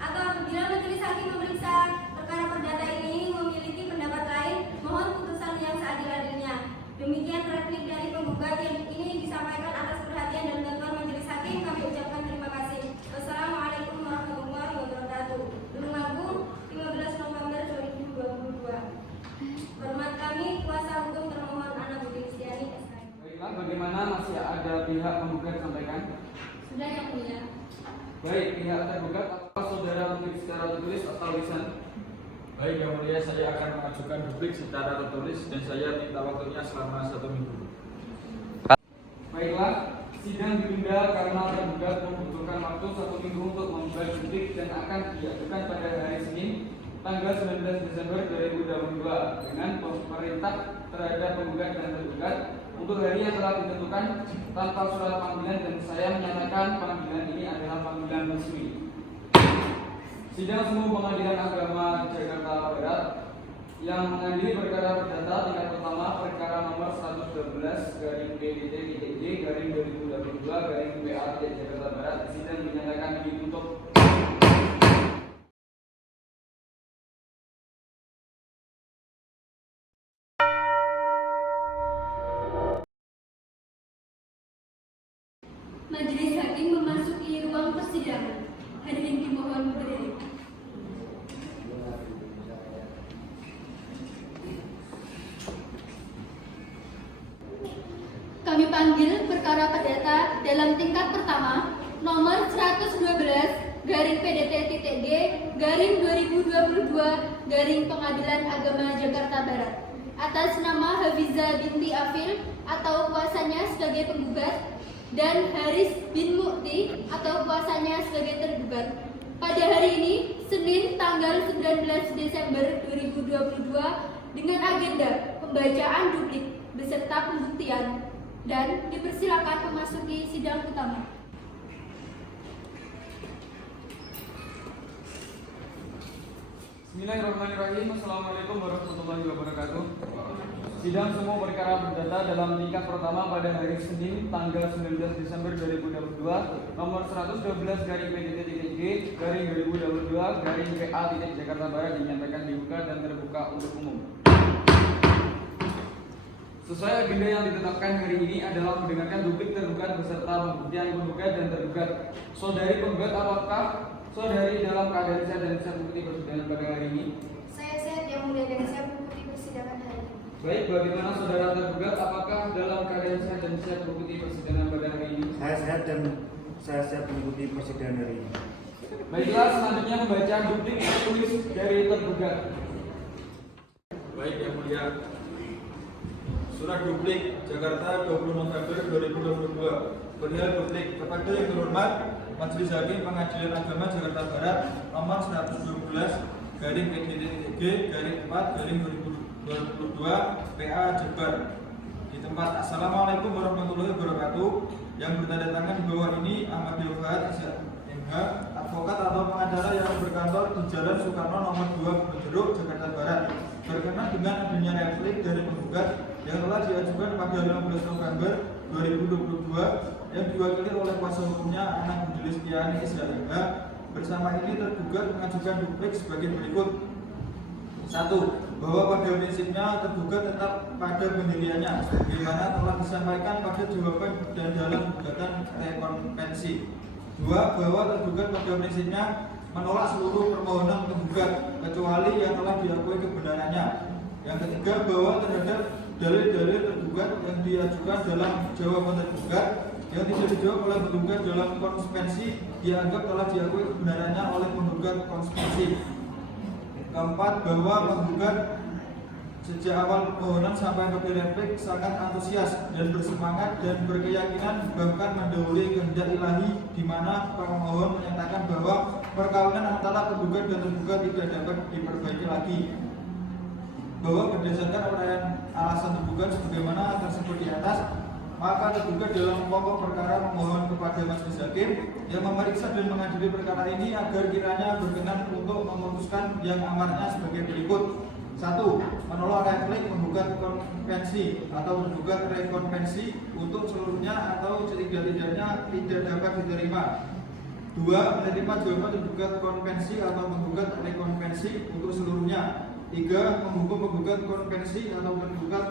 atau apabila majelis hakim memeriksa perkara perdata ini memiliki pendapat lain, mohon putusan yang seadil-adilnya. Demikian replik dari penggugat yang ini disampaikan atas perhatian dan bantuan majelis hakim. Kami ucapkan terima kasih. Wassalamualaikum warahmatullahi wabarakatuh. Tulung Agung, 15 November 2022. Hormat kami, kuasa hukum termohon Ana Budi Listiani, SKM. Baiklah, bagaimana masih ada pihak penggugat sampaikan? Sudah, Yang Mulia. Baik, pihak tergugat apa saudara memberi secara tertulis atau lisan? Baik, Yang Mulia, saya akan mengajukan duplik secara tertulis dan saya minta waktunya selama 1 minggu. Baiklah, sidang ditunda karena tergugat membutuhkan waktu 1 minggu untuk membuat duplik dan akan diajukan pada hari Senin tanggal 19 Desember 2022 dengan perintah terhadap penggugat dan tergugat untuk hari yang telah ditentukan tanpa surat panggilan, dan saya menyatakan panggilan ini adalah panggilan resmi. Sidang Semu Pengadilan Agama Jakarta Barat yang mengadili perkara perdata tingkat pertama perkara nomor 112/PDT-J/2022/WA Jakarta Barat, sidang dinyatakan ditutup. Majelis hakim memasuki ruang persidangan. Hadirin dimohon berdiri. Kami panggil perkara perdata dalam tingkat pertama nomor 112/PDT-G/2022/Pengadilan Agama Jakarta Barat atas nama Hafiza binti Afil atau kuasanya sebagai penggugat dan Haris bin Mukti atau kuasanya sebagai tergugat. Pada hari ini, Senin tanggal 19 Desember 2022 dengan agenda pembacaan duplik beserta pembuktian dan dipersilakan memasuki sidang utama. Bismillahirrahmanirrahim. Assalamualaikum warahmatullahi wabarakatuh. Sidang semua perkara perdata dalam tingkat pertama pada hari Senin tanggal 19 Desember 2022 nomor 112 garing PDT-G garing 2022 garing PA Jakarta Barat dinyatakan dibuka dan terbuka untuk umum. Sesuai agenda yang ditetapkan hari ini adalah mendengarkan duplik tergugat beserta pembuktian penggugat dan tergugat. Saudari penggugat, apakah saudari dalam keadaan sehat dan siap mengikuti persidangan pada hari ini? Saya sehat yang mulia dan siap mengikuti persidangan hari ini. Baik, bagaimana saudara tergugat? Apakah dalam keadaan sehat dan siap mengikuti persidangan pada hari ini? Saya sehat dan saya siap mengikuti persidangan hari ini. Baiklah, selanjutnya membaca duplik tertulis dari tergugat. Baik yang mulia, surat duplik Jakarta 20 November 2022 perihal duplik kepada yang terhormat Majelis Hakim Pengadilan Agama Jakarta Barat nomor 112 garing PDT-G garing 4 garing 2022 PA Jabar di tempat. Assalamualaikum warahmatullahi wabarakatuh. Yang bertanda tangan di bawah ini Ahmad Yofat MH, advokat atau pengacara yang berkantor di Jalan Soekarno nomor 2 Jeruk Jakarta Barat, berkenan dengan adanya replik dari penggugat yang telah diajukan pada 15 November 2022 yang diwakili oleh kuasa hukumnya anak Budi Listiani SHMH. Bersama ini tergugat mengajukan duplik sebagai berikut. 1. Bahwa pada prinsipnya tergugat tetap pada pendiriannya sebagaimana telah disampaikan pada jawaban dan dalam gugatan rekonvensi. 2. Bahwa tergugat pada prinsipnya menolak seluruh permohonan tergugat kecuali yang telah diakui kebenarannya. Yang ketiga, bahwa terhadap dalil-dalil tergugat yang diajukan dalam jawaban tergugat yang tidak dijawab oleh penggugat dalam konsekuensi dianggap telah diakui kebenarannya oleh penggugat konsekuensi. Keempat, bahwa penggugat sejak awal permohonan sampai pada replik sangat antusias dan bersemangat dan berkeyakinan bahkan mendahului kehendak ilahi di mana pemohon menyatakan bahwa perkawinan antara penggugat dan tergugat tidak dapat diperbaiki lagi. Bahwa berdasarkan uraian alasan tergugat sebagaimana tersebut di atas, maka tergugat dalam pokok perkara memohon kepada Majelis Hakim yang memeriksa dan mengadili perkara ini agar kiranya berkenan untuk memutuskan yang amarnya sebagai berikut. 1. Menolak replik penggugat konvensi atau penggugat rekonvensi untuk seluruhnya atau setidak-tidaknya tidak dapat diterima. 2. Menerima jawaban tergugat konvensi atau penggugat rekonvensi untuk seluruhnya. 3. Menghukum penggugat konvensi atau tergugat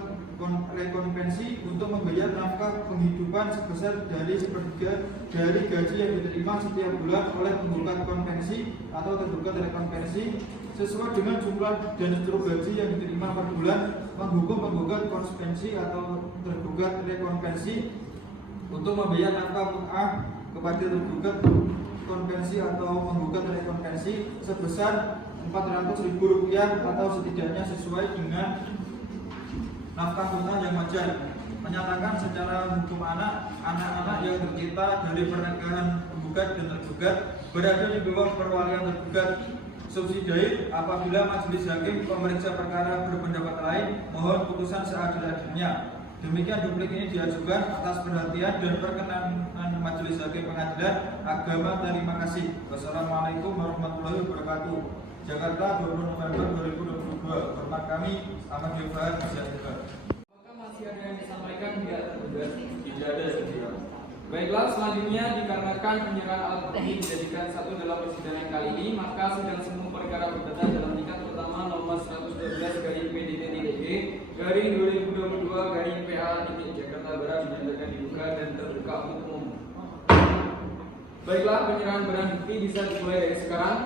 rekonvensi untuk membayar nafkah penghidupan sebesar dari sepertiga dari gaji yang diterima setiap bulan oleh penggugat konvensi atau tergugat rekonvensi sesuai dengan jumlah dan struktur gaji yang diterima per bulan. Menghukum penggugat konvensi atau tergugat rekonvensi untuk membayar nafkah mu'ah kepada tergugat konvensi atau penggugat rekonvensi sebesar Rp400.000 atau setidaknya sesuai dengan nafkah mu'ah yang wajar. Menyatakan secara hukum anak-anak yang tercipta dari pernikahan penggugat dan tergugat berada di bawah perwalian tergugat. Subsidiair apabila Majelis Hakim pemeriksa perkara berpendapat lain, mohon putusan seadil-adilnya. Demikian duplik ini diajukan atas perhatian dan perkenan Majelis Hakim Pengadilan Agama. Terima kasih. Wassalamualaikum warahmatullahi wabarakatuh. Jakarta 20 November 2022. Hormat kami Ahmad Yofat SHMH. Apakah masih ada yang disampaikan tidak tergugat? Tidak ada. Baiklah, selanjutnya dikarenakan penyerahan alat bukti dijadikan satu dalam persidangan kali ini, maka sidang semua perkara perdata dalam tingkat pertama nomor 112 garing PDT-G garing 2022 garing PA Jakarta Barat dinyatakan dibuka dan terbuka untuk umum. Baiklah, penyerahan barang bukti bisa dimulai dari sekarang,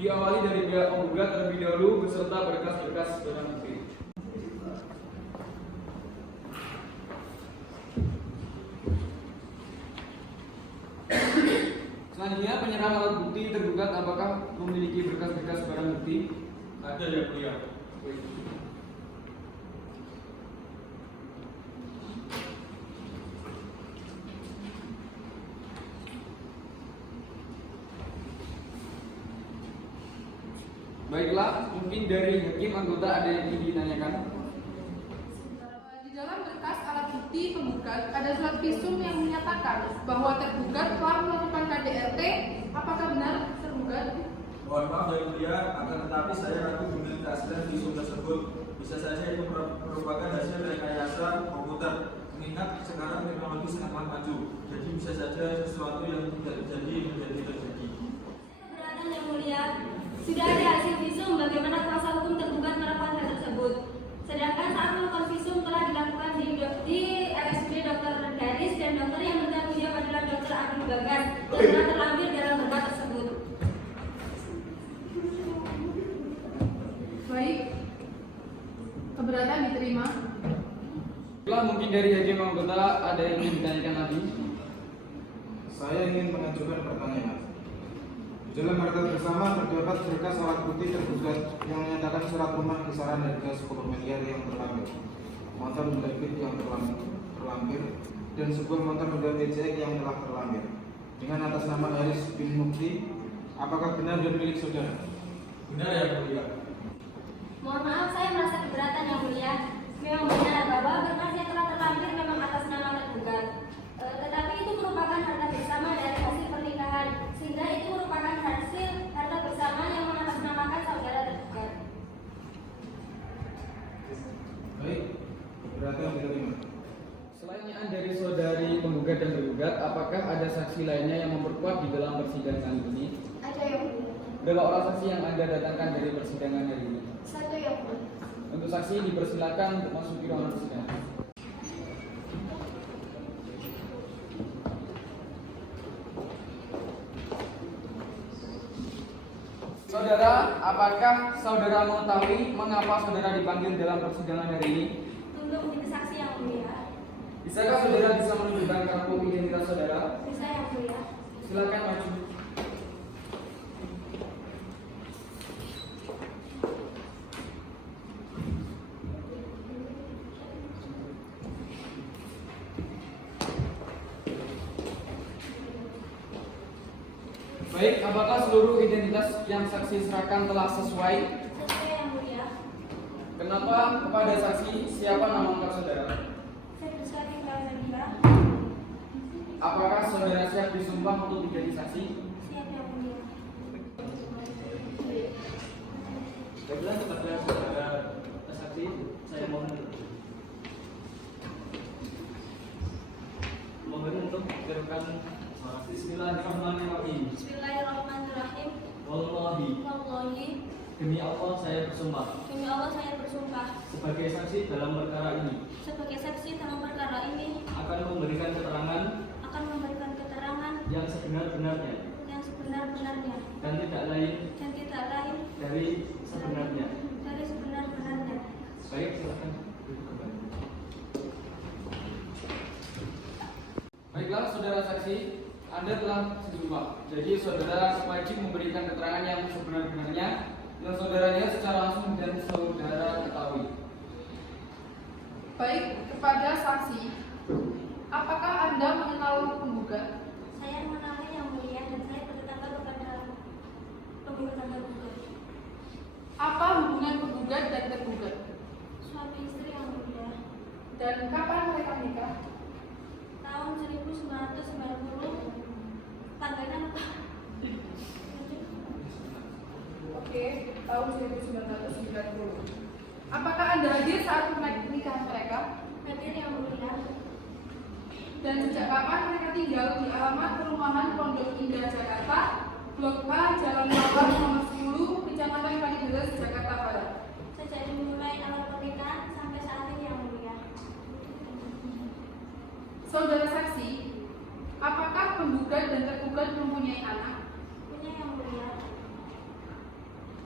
diawali dari pihak penggugat terlebih dahulu beserta berkas-berkas barang bukti. Selanjutnya penyerahan alat bukti tergugat apakah memiliki berkas-berkas barang bukti? Ada ya mulia. Baiklah, mungkin dari hakim anggota ada yang ingin ditanyakan. Di dalam berkas alat bukti penggugat ada surat visum yang menyatakan bahwa tergugat telah melakukan KDRT. Apakah benar tergugat? Mohon maaf yang mulia, akan tetapi saya ragu dengan keaslian visum tersebut. Bisa saja itu merupakan hasil rekayasa komputer. Mengingat sekarang teknologi sangat maju, jadi bisa saja sesuatu yang tidak terjadi menjadi terjadi. Keberatan yang mulia, sudah ada hasil visum bagaimana kuasa hukum tergugat melakukan hal tersebut. Sedangkan saat melakukan visum telah dilakukan di RSUD Dr. Garis dan dokter yang bertanggung jawab adalah Dr. Agung Bagas dan telah terlampir dalam berkas tersebut. Baik, keberatan diterima. Setelah mungkin dari hakim anggota ada yang ingin ditanyakan lagi. Saya ingin mengajukan pertanyaan. Di dalam harta bersama terdapat berkas alat bukti tergugat yang menyatakan surat rumah kisaran harga 10 miliar yang terlampir, motor Honda Beat yang terlampir, dan sebuah motor Honda TCX yang telah terlampir dengan atas nama Haris bin Mukti. Apakah benar dan milik saudara? Benar ya mulia. Mohon maaf, saya merasa keberatan yang mulia. Memang benar bahwa berkas yang telah terlampir memang atas nama tergugat. Tetapi itu merupakan harta bersama dari hasil pernikahan, sehingga itu merupakan hasil harta bersama yang mengatasnamakan saudara tergugat. Baik, keberatan diterima. Selain dari saudari penggugat dan tergugat, apakah ada saksi lainnya yang memperkuat di dalam persidangan ini? Ada yang mulia. Berapa orang saksi yang Anda datangkan dari persidangan hari ini? Satu yang mulia. Untuk saksi dipersilakan untuk masuk ke ruangan persidangan. Saudara, apakah saudara mengetahui mengapa saudara dipanggil dalam persidangan hari ini? Untuk menjadi saksi yang mulia. Bisakah saudara bisa menunjukkan kartu identitas saudara? Bisa yang mulia. Silakan maju. Baik, apakah seluruh identitas yang saksi serahkan telah sesuai? Sesuai yang mulia. Kenapa kepada saksi siapa nama lengkap saudara? Saya bersurat tinggal Nadia. Apakah saudara siap disumpah untuk menjadi saksi? Siap yang mulia. Baiklah, kepada saudara saksi, saya mohon untuk menjelaskan. Bismillahirrahmanirrahim. Bismillahirrahmanirrahim. Wallahi, demi Allah saya bersumpah Demi Allah saya bersumpah sebagai saksi dalam perkara ini sebagai saksi dalam perkara ini akan memberikan keterangan yang sebenar-benarnya dan tidak lain dari sebenarnya. Baik, silakan duduk kembali. Baiklah, saudara saksi, Anda telah bersumpah. Jadi saudara wajib memberikan keterangan yang sebenar-benarnya yang saudaranya secara langsung dan saudara ketahui. Baik, kepada saksi, apakah Anda mengenal penggugat? Saya mengenali yang mulia dan saya bertetangga kepada penggugat dan tergugat. Apa hubungan penggugat dan tergugat? Suami istri yang mulia. Dan kapan mereka menikah? Tahun 1990. Tanggalnya apa? Oke, tahun 1990. Apakah Anda hadir saat pernikahan mereka? Hadir yang mulia. Dan sejak kapan mereka tinggal di alamat perumahan Pondok Indah, Jakarta, Blok A, Jalan Mawar, nomor 10, Kecamatan Kalideres, Jakarta Barat? Sejak dimulai awal pernikahan sampai saat ini yang mulia. Saudara saksi, apakah penggugat dan tergugat mempunyai anak? Punya yang mulia.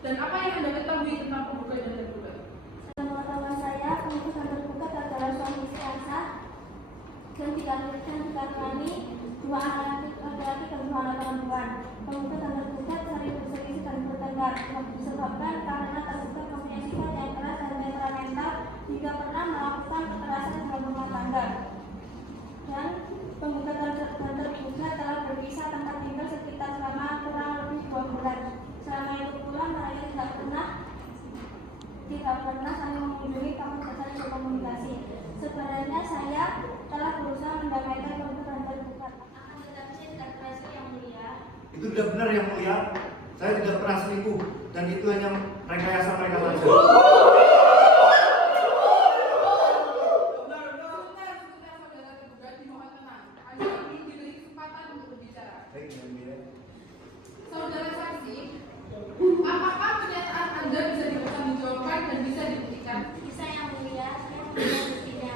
Dan apa yang Anda ketahui tentang penggugat dan tergugat? Pengetahuan saya, penggugat dan tergugat adalah suami istri yang sah dan dikaruniai dua anak laki-laki dan dua anak perempuan. Penggugat dan tergugat sering berselisih dan bertengkar disebabkan karena tergugat mempunyai sifat yang keras dan temperamental hingga pernah melakukan kekerasan dalam rumah tangga. Dan penggugat dan tergugat telah berpisah tempat tinggal sekitar selama kurang lebih 2 bulan. Selama itu pula mereka tidak pernah saling mengunjungi kamu saling berkomunikasi. Sebenarnya saya telah berusaha mendamaikan penggugat dan tergugat. Akan tetapi saya tidak berhasil yang mulia. Itu tidak benar yang mulia. Saya tidak pernah selingkuh dan itu hanya rekayasa mereka saja. Sebentar, saudara tergugat, dimohon tenang. Anda belum diberi kesempatan untuk berbicara. Baik, Yang Mulia. Saudara saksi, apakah pernyataan Anda bisa dipertanggungjawabkan dan bisa dibuktikan? Bisa Yang Mulia, saya punya buktinya.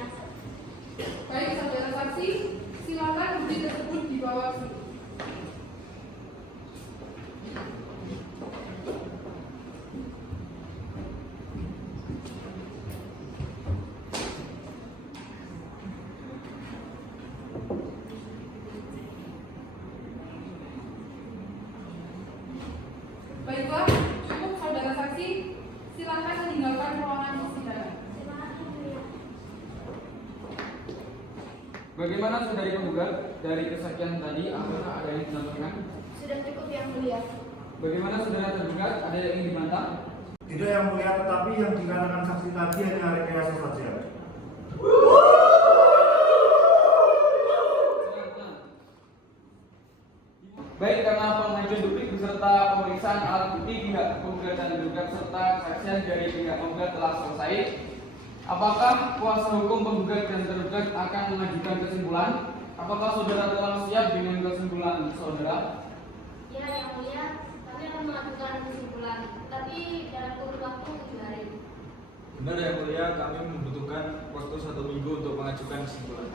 Baik, saudara saksi, silakan bukti tersebut dibawa ke sini. Baiklah, cukup saudara saksi, silakan meninggalkan ruangan persidangan. Terima kasih Yang Mulia. Bagaimana saudari penggugat dari kesaksian tadi? Apakah ada yang ditambahkan? Sudah cukup Yang Mulia. Bagaimana saudara tergugat? Ada yang ingin dibantah? Tidak Yang Mulia, tetapi yang dikatakan saksi tadi hanya rekayasa saja. Baik, karena pengajuan duplik beserta pemeriksaan alat bukti pihak penggugat dan tergugat serta kesaksian dari pihak penggugat telah selesai, apakah kuasa hukum penggugat dan tergugat akan mengajukan kesimpulan? Apakah saudara telah siap dengan kesimpulan saudara? Ya Yang Mulia, kami akan mengajukan kesimpulan, tapi dalam kurun waktu 7 hari. Benar Yang Mulia, kami membutuhkan waktu 1 minggu untuk mengajukan kesimpulan.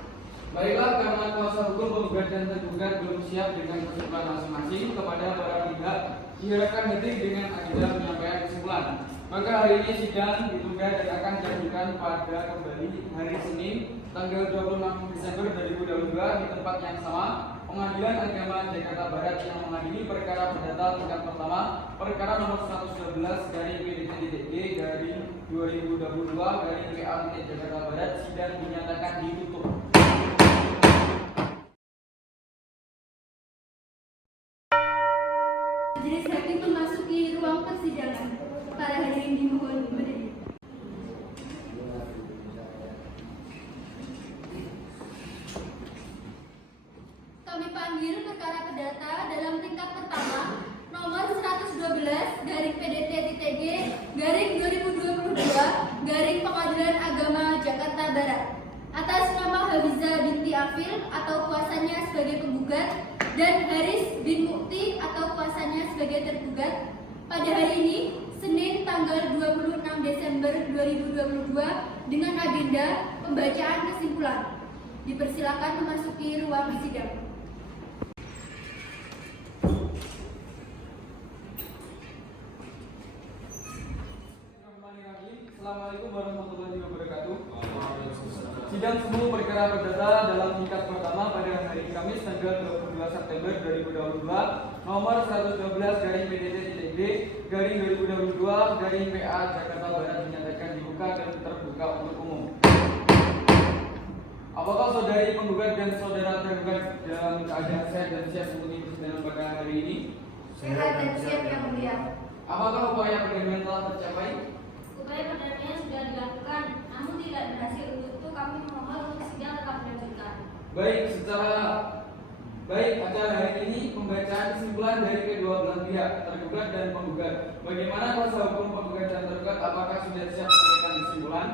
Baiklah, karena kuasa hukum penggugat dan tergugat belum siap dengan kesimpulan masing-masing, kepada para pihak diharapkan hadir dengan agenda penyampaian kesimpulan. Maka hari ini sidang ditunda dan akan dilanjutkan pada kembali hari Senin tanggal 26 Desember 2022 di tempat yang sama, Pengadilan Agama Jakarta Barat yang mengadili perkara perdata tingkat pertama perkara nomor 112 dari PDT-DG dari 2022 dari PA Jakarta Barat. Sidang dinyatakan ditutup. Majelis hakim memasuki ruang persidangan. Para hadirin dimohon berdiri. Kami panggil perkara perdata dalam tingkat pertama nomor 112 garing PDT-TG garing 2022 garing Pengadilan Agama Jakarta Barat atas nama Hafiza binti Afil atau kuasanya sebagai penggugat dan Haris bin Mukti atau kuasanya sebagai tergugat pada hari ini Senin tanggal 26 Desember 2022 dengan agenda pembacaan kesimpulan. Dipersilakan memasuki ruang sidang. Assalamualaikum warahmatullahi wabarakatuh. Sidang semua perkara perdata dalam tingkat pertama pada hari Kamis tanggal 22 September 2022 nomor 112 garing PDT-TG garing 2022 garing PA Jakarta Barat dinyatakan dibuka dan terbuka untuk umum. Apakah saudari penggugat dan saudara tergugat dalam keadaan sehat dan siap untuk persidangan pada hari ini? Sehat dan siap Yang Mulia. Apakah upaya perdamaian telah tercapai? Upaya perdamaian sudah dilakukan, namun tidak berhasil. Untuk itu kami memohon untuk sidang tetap dilanjutkan. Baik, acara hari ini pembacaan kesimpulan dari kedua belah pihak, tergugat dan penggugat. Bagaimana kuasa hukum penggugat dan tergugat? Apakah sudah siap memberikan kesimpulan?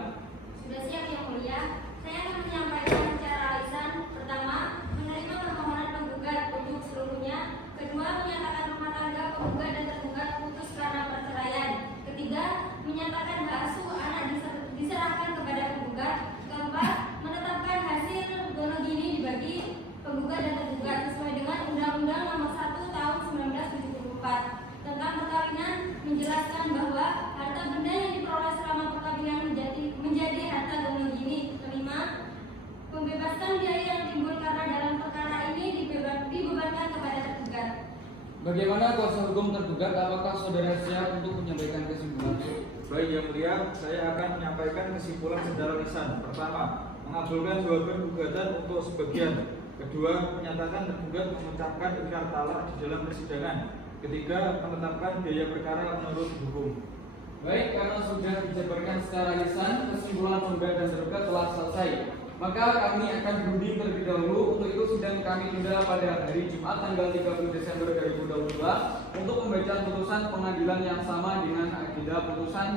Sudah siap Yang Mulia. Saya akan menyampaikan secara lisan. Pertama, menerima permohonan penggugat untuk seluruhnya. Kedua, menyatakan rumah tangga penggugat dan tergugat putus karena perceraian. Ketiga, menyatakan hak asuh anak diserahkan kepada penggugat. Keempat, menetapkan hasil gonogini dibagi penggugat dan tergugat sesuai dengan Undang-Undang Nomor 1 Tahun 1974 tentang perkawinan, menjelaskan bahwa harta benda yang diperoleh selama perkawinan menjadi harta gonogini. Kelima, pembebasan biaya yang timbul karena dalam perkara ini dibebankan kepada tergugat. Bagaimana kuasa hukum tergugat? Apakah saudara siap untuk menyampaikan kesimpulan? Baik Yang Mulia, saya akan menyampaikan kesimpulan secara lisan. Pertama, mengabulkan jawaban gugatan untuk sebagian. Kedua, menyatakan tergugat mengucapkan ikrar talak di dalam persidangan. Ketiga, menetapkan biaya perkara menurut hukum. Baik, karena sudah dijabarkan secara lisan, kesimpulan penggugat dan tergugat telah selesai. Maka kami akan berunding terlebih dahulu. Untuk itu sidang kami tunda pada hari Jumat tanggal 30 Desember 2022 untuk pembacaan putusan pengadilan yang sama dengan agenda putusan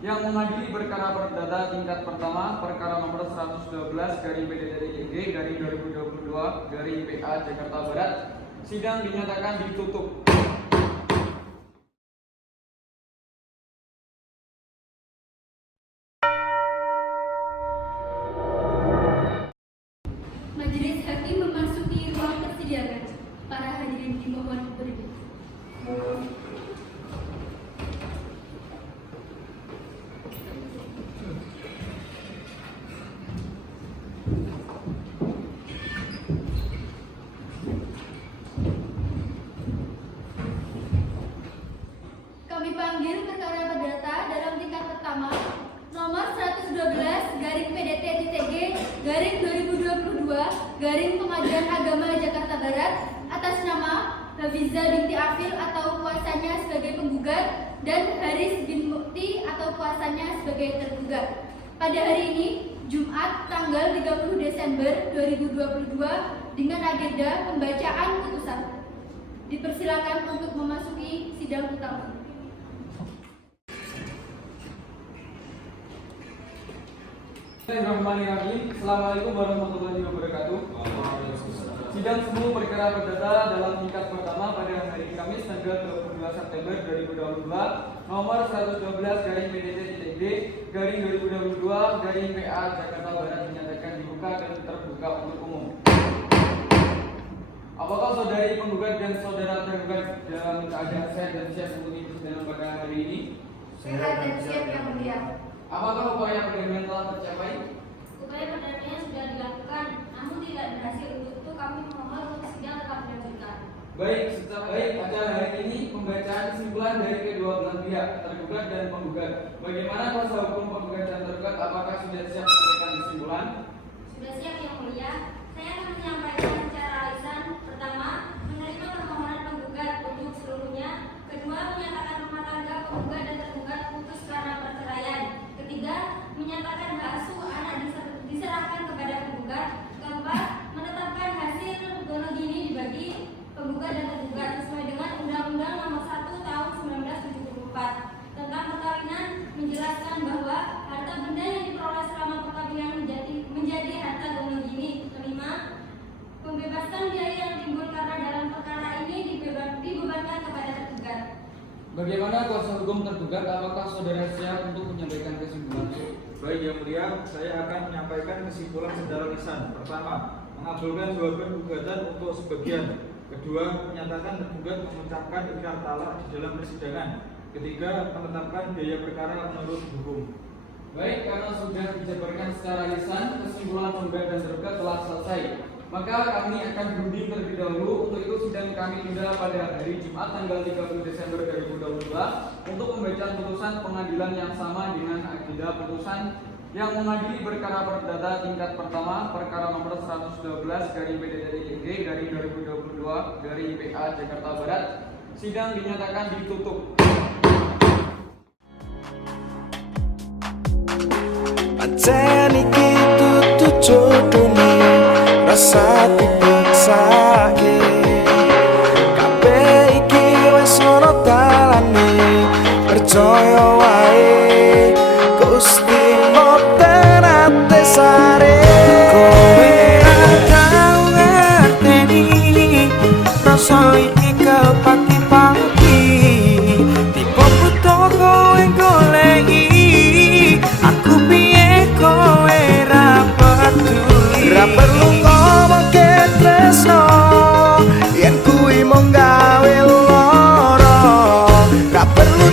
yang mengadili perkara perdata tingkat pertama perkara nomor 112 garing PDTIG garing 2022 garing PA Jakarta Barat. Sidang dinyatakan ditutup. Majelis Hakim memasuki ruang persidangan. Para hadirin dimohon berdiri. Kami panggil perkara perdata dalam tingkat pertama nomor 112 garing PDT-TG garing 2022 garing Pengadilan Agama Jakarta Barat atas nama Hafiza binti Afil atau kuasanya sebagai penggugat dan Haris bin Mukti atau kuasanya sebagai tergugat. Pada hari ini Jumat tanggal 30 Desember 2022 dengan agenda pembacaan putusan. Dipersilakan untuk memasuki sidang utama. Bismillahirrahmanirrahim. Assalamualaikum warahmatullahi wabarakatuh. Sidang semua perkara perdata dalam tingkat pertama pada hari Kamis tanggal 22 September 2022 nomor 112 garing PDT-TG garing 2022 garing PA Jakarta Barat dinyatakan dibuka dan terbuka untuk umum. Apakah saudari penggugat dan saudara tergugat dalam keadaan sehat dan siap untuk persidangan pada hari ini? Sehat dan siap yang mulia. Apakah upaya perdamaian telah tercapai? Upaya perdamaian sudah dilakukan, namun tidak berhasil. Untuk itu kami memohon untuk sidang tetap dilanjutkan. Baik, acara hari ini pembacaan kesimpulan dari kedua belah pihak, tergugat dan penggugat. Bagaimana kuasa hukum penggugat dan tergugat? Apakah sudah siap memberikan kesimpulan? Sudah siap yang mulia. Saya akan menyampaikan secara lisan. Pertama, menerima permohonan penggugat untuk seluruhnya. Kedua, menyatakan rumah tangga penggugat dan tergugat putus karena perceraian. Ketiga, menyatakan hak asuh anak diserahkan kepada penggugat. Keempat, menetapkan hasil gonogini dibagi penggugat dan tergugat sesuai dengan Undang-Undang Nomor 1 Tahun 1974 tentang perkawinan, menjelaskan bahwa harta benda yang diperoleh selama perkawinan menjadi harta gonogini. Kelima, pembebasan biaya yang timbul karena dalam perkara ini dibebankan kepada tergugat. Bagaimana kuasa hukum tergugat? Apakah saudara siap untuk menyampaikan kesimpulan? Baik yang mulia, saya akan menyampaikan kesimpulan secara lisan. Pertama, mengabulkan jawaban gugatan untuk sebagian. Kedua, menyatakan tergugat mengucapkan ikrar talak di dalam persidangan. Ketiga, menetapkan biaya perkara menurut hukum. Baik, karena sudah dijabarkan secara lisan, kesimpulan penggugat dan tergugat telah selesai. Maka kami akan berunding terlebih dahulu. Untuk itu sidang kami tunda pada hari Jumat tanggal 30 Desember 2022 untuk pembacaan putusan pengadilan yang sama dengan agenda putusan yang mengadili perkara perdata tingkat pertama perkara nomor 112 garing PDTIG garing 2022 garing PA Jakarta Barat. Sidang dinyatakan ditutup. Pancen iki tutu jodone rasa dipaksake kabeh iki wis ana dalane percaya wae Gusti mboten ate sare kowe tau ngerteni rasa iki kepaki-paki tipe butuh kowe goleki aku piye kowe ra peduli ra perlu ngomongke tresno yen kuwi mung gawe lara ra perlu